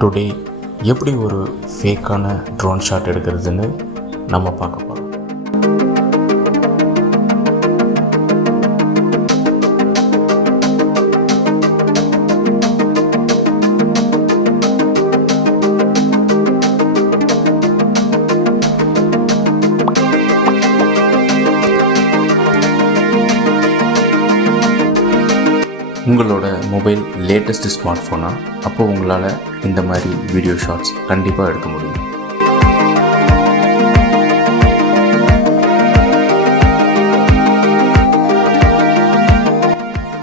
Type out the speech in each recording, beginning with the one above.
டுடே எப்படி ஒரு ஃபேக்கான ட்ரோன் ஷாட் எடுக்கிறதுன்னு நம்ம பார்க்க போகிறோம். உங்களோட மொபைல் லேட்டஸ்ட் ஸ்மார்ட் ஃபோனா, அப்போ உங்களால் இந்த மாதிரி வீடியோ ஷாட்ஸ் கண்டிப்பாக எடுக்க முடியும்.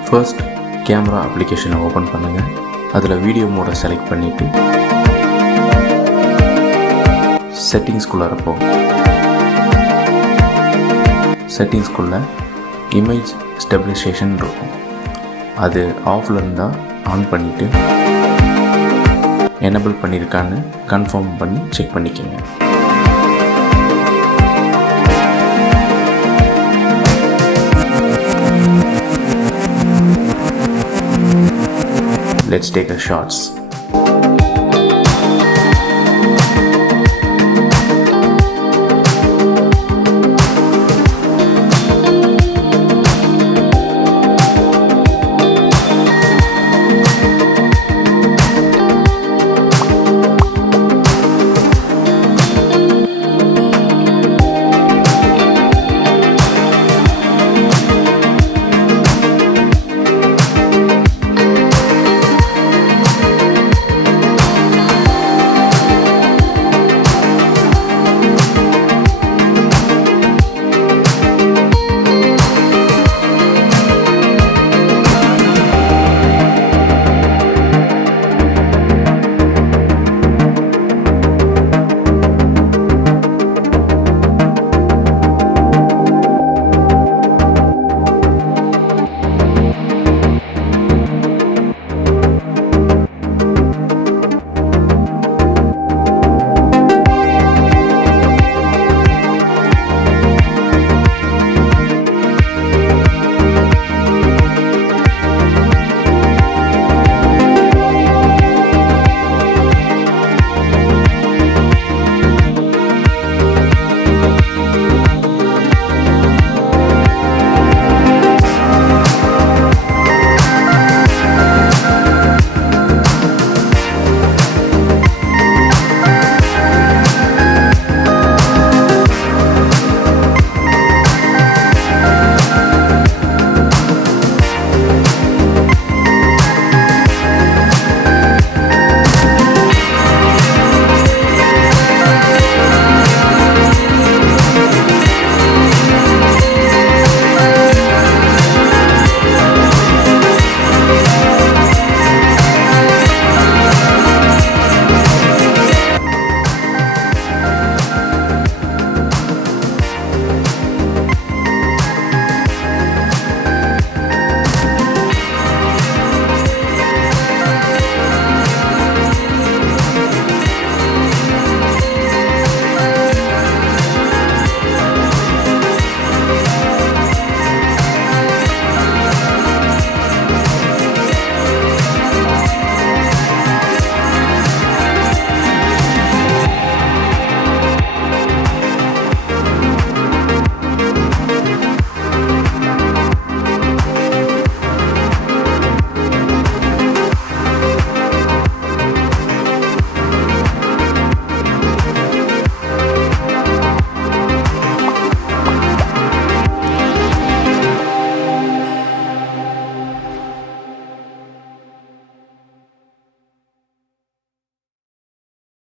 ஃபர்ஸ்ட் கேமரா அப்ளிகேஷனை ஓப்பன் பண்ணுங்கள். அதில் வீடியோ மோடை செலக்ட் பண்ணிவிட்டு செட்டிங்ஸ்குள்ளே போகும். செட்டிங்ஸ்குள்ளே இமேஜ் ஸ்டெபிலைசேஷன் இருக்கும். அது ஆஃபில் இருந்தால் ஆன் பண்ணிவிட்டு எனேபிள் பண்ணியிருக்கான்னு கன்ஃபார்ம் பண்ணி செக் பண்ணிக்கோங்க. Let's take a shots.